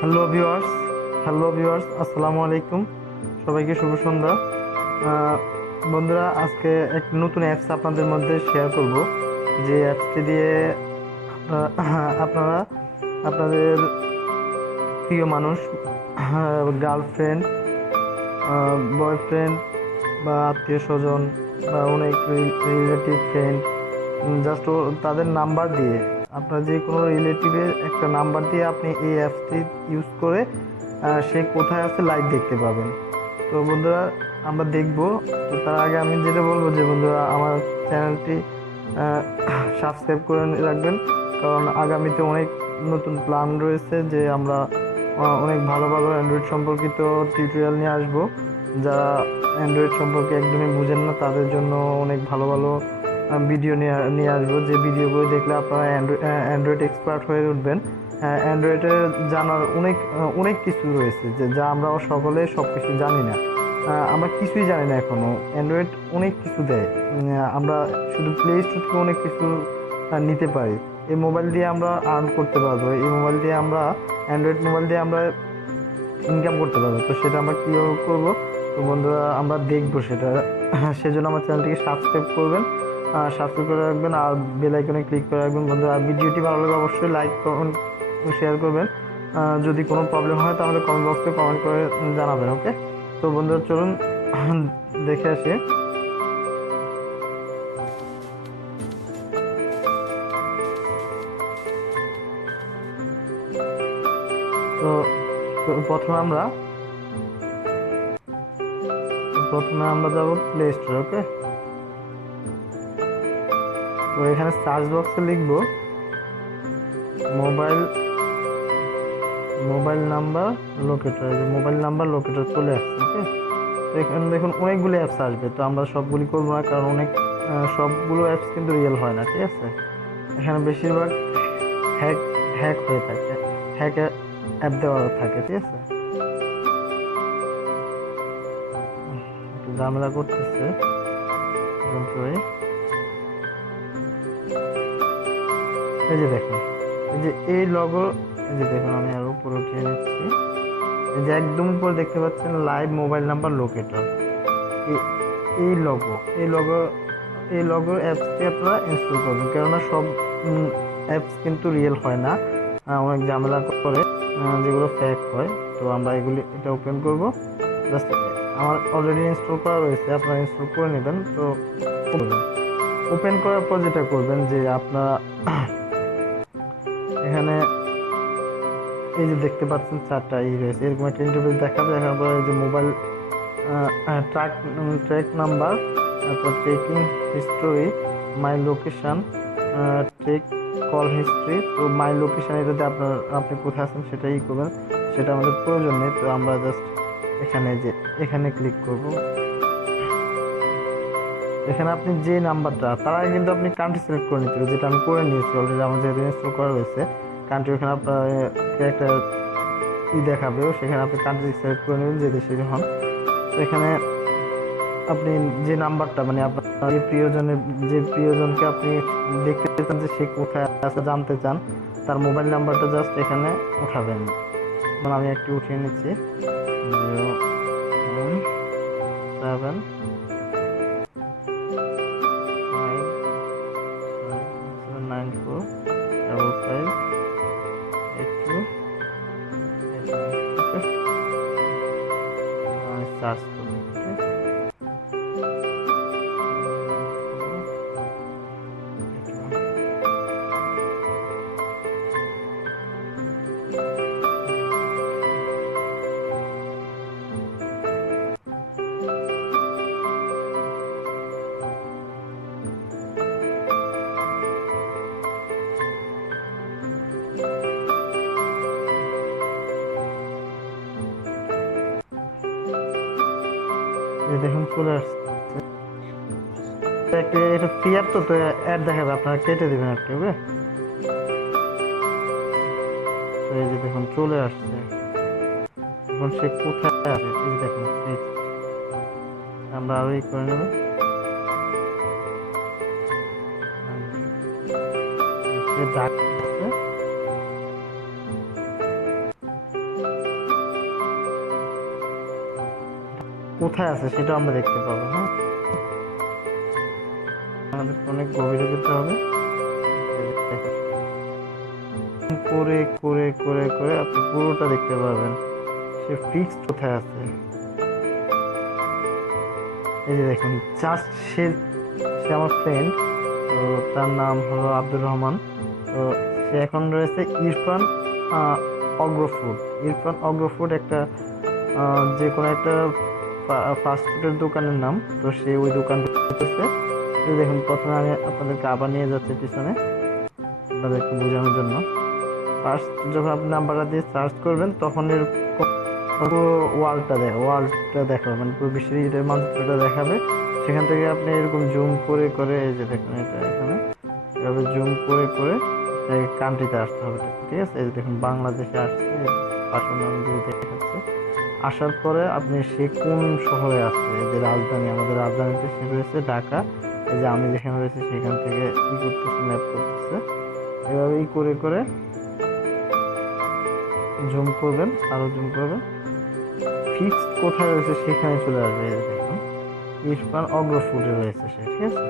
Hello viewers hello viewers আসসালামু আলাইকুম। সবাইকে শুভ সন্ধ্যা। আহ, বন্ধুরা, আজকে একটা নতুন অ্যাপস আপনাদের মধ্যে শেয়ার করব, যে অ্যাপসটি দিয়ে আপনারা আপনাদের প্রিয় মানুষ, গার্লফ্রেন্ড, বয়ফ্রেন্ড বা আত্মীয় স্বজন বা অনেক রিলেটিভ ফ্রেন্ড, জাস্ট তাদের নাম্বার দিয়ে, আপনার যে কোনো রিলেটিভের একটা নাম্বার দিয়ে আপনি এই অ্যাপসটি ইউজ করে সে কোথায় আছে লাইভ দেখতে পাবেন। তো বন্ধুরা, আমরা দেখব। তো তার আগে আমি যেটা বলবো যে বন্ধুরা, আমার চ্যানেলটি সাবস্ক্রাইব করে রাখবেন, কারণ আগামীতে অনেক নতুন প্ল্যান রয়েছে যে আমরা অনেক ভালো ভালো অ্যান্ড্রয়েড সম্পর্কিত টিউটোরিয়াল নিয়ে আসবো। যারা অ্যান্ড্রয়েড সম্পর্কে একদমই বুঝেন না তাদের জন্য অনেক ভালো ভালো ভিডিও নিয়ে নিয়ে আসবো, যে ভিডিওগুলো দেখলে আপনারা অ্যান্ড্রয়েড এক্সপার্ট হয়ে উঠবেন। অ্যান্ড্রয়েডের জানার অনেক অনেক কিছু রয়েছে, যে যা আমরা সকলে সব কিছু জানি না। আমরা কিছুই জানি না এখনো। অ্যান্ড্রয়েড অনেক কিছু দেয়। আমরা শুধু প্লে স্টোর থেকে অনেক কিছু নিতে পারি। এই মোবাইল দিয়ে আমরা আর্ন করতে পারবো, এই মোবাইল দিয়ে আমরা, অ্যান্ড্রয়েড মোবাইল দিয়ে আমরা ইনকাম করতে পারবো। তো সেটা আমরা কীভাবে করবো? তো বন্ধুরা, আমরা দেখবো সেটা। সেজন্য আমার চ্যানেলটিকে সাবস্ক্রাইব করবেন, সাবস্ক্রাইব করে রাখবেন আর বেল আইকনে ক্লিক করে রাখবেন। বন্ধুরা, আর ভিডিওটি ভালো লাগে অবশ্যই লাইক কমেন্ট শেয়ার করবেন। যদি কোনো প্রবলেম হয় তাহলে কমেন্ট বক্সে কমেন্ট করে জানাবেন। ওকে, তো বন্ধুরা চলুন দেখে আসি। তো প্রথমে আমরা যাব প্লে স্টোরে। ওকে, তো এখানে সার্চ বক্সে লিখব মোবাইল মোবাইল নাম্বার লোকেটর। এই যে মোবাইল নাম্বার লোকেটর চলে আসছে। ওকে, তো এখানে দেখুন অনেকগুলো অ্যাপস আসবে, তো আমরা সবগুলি করবো না, কারণ সবগুলো অ্যাপস কিন্তু রিয়েল হয় না। ঠিক আছে, এখানে বেশিরভাগ হ্যাক হ্যাক হয়ে থাকে, হ্যাক অ্যাপ দেওয়া থাকে। ঠিক আছে, একটু ঝামেলা করতেছে। এই যে দেখুন, এই যে এই লগো, এই যে দেখুন আমি আরো উপরে উঠিয়ে নিচ্ছি। এই যে একদম উপরে দেখতে পাচ্ছেন লাইভ মোবাইল নাম্বার লোকেটর। এই লগো এই লগো এই লগো অ্যাপসটি আপনারা ইনস্টল করবেন, কেননা সব অ্যাপস কিন্তু রিয়েল হয় না, অনেক ঝামেলা করে, যেগুলো ফেক হয়। তো আমরা এটা ওপেন করব। জাস্ট আমার অলরেডি ইনস্টল করা রয়েছে, আপনারা ইনস্টল করে নেবেন। তো ওপেন করার পর যেটা করবেন, যে আপনারা এখানে এই যে দেখতে পাচ্ছেন চারটা রয়েছে, এরকম একটা ইন্টারফেস দেখাবে। দেখার পরে এই যে মোবাইল ট্র্যাক নাম্বার, তারপর ট্রেকিং হিস্টোরি, মাই লোকেশন, ট্রেক কল হিস্ট্রি। তো মাই লোকেশন, এটাতে আপনি কোথায় আছেন সেটাই করবেন, সেটা আমাদের প্রয়োজন নেই। তো আমরা জাস্ট এখানে ক্লিক করব। এখানে আপনি যে নাম্বারটা, তার আগে কিন্তু আপনি কান্ট্রি সিলেক্ট করে নিতে হবে, যেটা আমি করে নিয়েছি অলরেডি, আমার যেহেতু ইনস্টল করা রয়েছে। কান্ট্রি, ওখানে আপনার একটা দেখাবে, সেখানে আপনি কান্ট্রি সিলেক্ট করে নেবেন যে দেশে হন। তো এখানে আপনি যে নাম্বারটা, মানে আপনার যে প্রিয়জনকে আপনি দেখতে চান যে সে কোথায় আছে জানতে চান, তার মোবাইল নাম্বারটা জাস্ট এখানে উঠাবেন। মানে আমি একটু উঠিয়ে নিচ্ছি, 07945582894। আমি সার্চ করব। ঠিক আছে, এই দেখুন চলে আসছে। এটা ফ্রি অ্যাপ, তো অ্যাড দেখাবে, আপনারা কেটে দেবেন আপনি। ওকে, তো এই যে দেখুন চলে আসছে। এখন সে কোথায় আছে, এই যে দেখুন ফিক্সড। আমরা আরো করে নেব। সে ডাকছে, কোথায় আছে সেটা আমরা দেখতে পাবো। হ্যাঁ, আমাদের অনেক গভীরে যেতে হবে। করে করে করে করে আপনি পুরোটা দেখতে পারবেন সে ফিক্সড কোথায় আছে। এই যে দেখুন, জাস্ট সে সে আমার ফ্রেন্ড, তো তার নাম হলো আব্দুর রহমান। তো সে এখন রয়েছে ইরফান অগ্রফুড। ইরফান অগ্রফুড একটা যে কোনো একটা ফাস্ট ফুডের দোকানের নাম। তো সে ওই দোকানটা করতেছে। দেখুন, প্রথমে আমি আপনাদেরকে আবার নিয়ে যাচ্ছি পিছনে আপনাদেরকে বোঝানোর জন্য। ফার্স্ট যখন আপনি নাম্বারটা দিয়ে সার্চ করবেন তখন এরকম পুরো ওয়ার্ল্ডটা দেখাবে, মানে পুরো বিশ্বের মানচিত্রটা দেখাবে। সেখান থেকে আপনি এরকম জুম করে করে, এই যে দেখুন এটা এখানে এভাবে জুম করে করে কান্ট্রিতে আসতে হবে। ঠিক আছে, এই যে দেখুন বাংলাদেশে আসছে, পাশের নামগুলো দেখাচ্ছে। আসার পরে আপনি সে কোন শহরে আছে, এই যে রাজধানী, আমাদের রাজধানীতে সে রয়েছে ঢাকা। এই যে আমি যেখানে রয়েছে সেখান থেকে করতেছে, ম্যাপ করতেছে। এভাবে করে করে জুম করবেন, আরো জুম করবেন, ফিক্সড কোথায় রয়েছে সেখানে চলে আসবে। এই দেখুন ইরফান অগ্রফুডে রয়েছে সে। ঠিক আছে,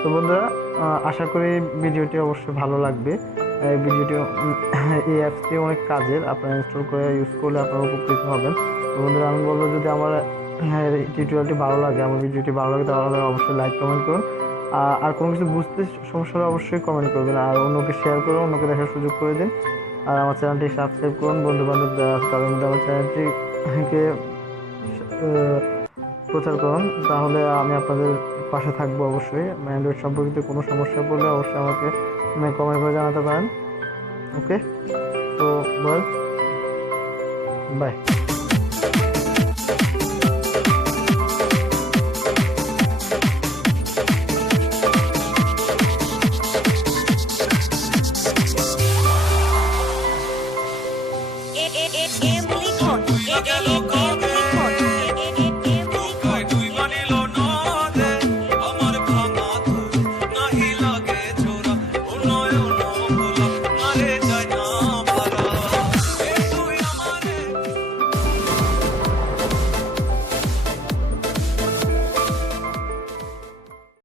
তো বন্ধুরা আশা করি ভিডিওটি অবশ্যই ভালো লাগবে। এই ভিডিওটি এই অ্যাপসটি অনেক কাজের, আপনারা ইনস্টল করে ইউজ করলে আপনারা উপকৃত হবেন। তো বন্ধুরা আমি বলবো, যদি আমার টিউটোরিয়ালটি ভালো লাগে, আমার ভিডিওটি ভালো লাগে, তাহলে অবশ্যই লাইক কমেন্ট করুন। আর কোনো কিছু বুঝতে সমস্যা হলে অবশ্যই কমেন্ট করবেন, আর অন্যকে শেয়ার করুন, অন্যকে দেখার সুযোগ করে দিন। আর আমার চ্যানেলটি সাবস্ক্রাইব করুন, বন্ধু বান্ধব যারা আছে তাদের মধ্যে আমার চ্যানেলটিকে প্রচার করুন, তাহলে আমি আপনাদের পাশে থাকবো অবশ্যই। অ্যান্ড্রয়েড সম্পর্কিত কোনো সমস্যা পড়লে অবশ্যই আমাকে কমেন্ট করে জানাতে পারেন। ওকে, তো বাই।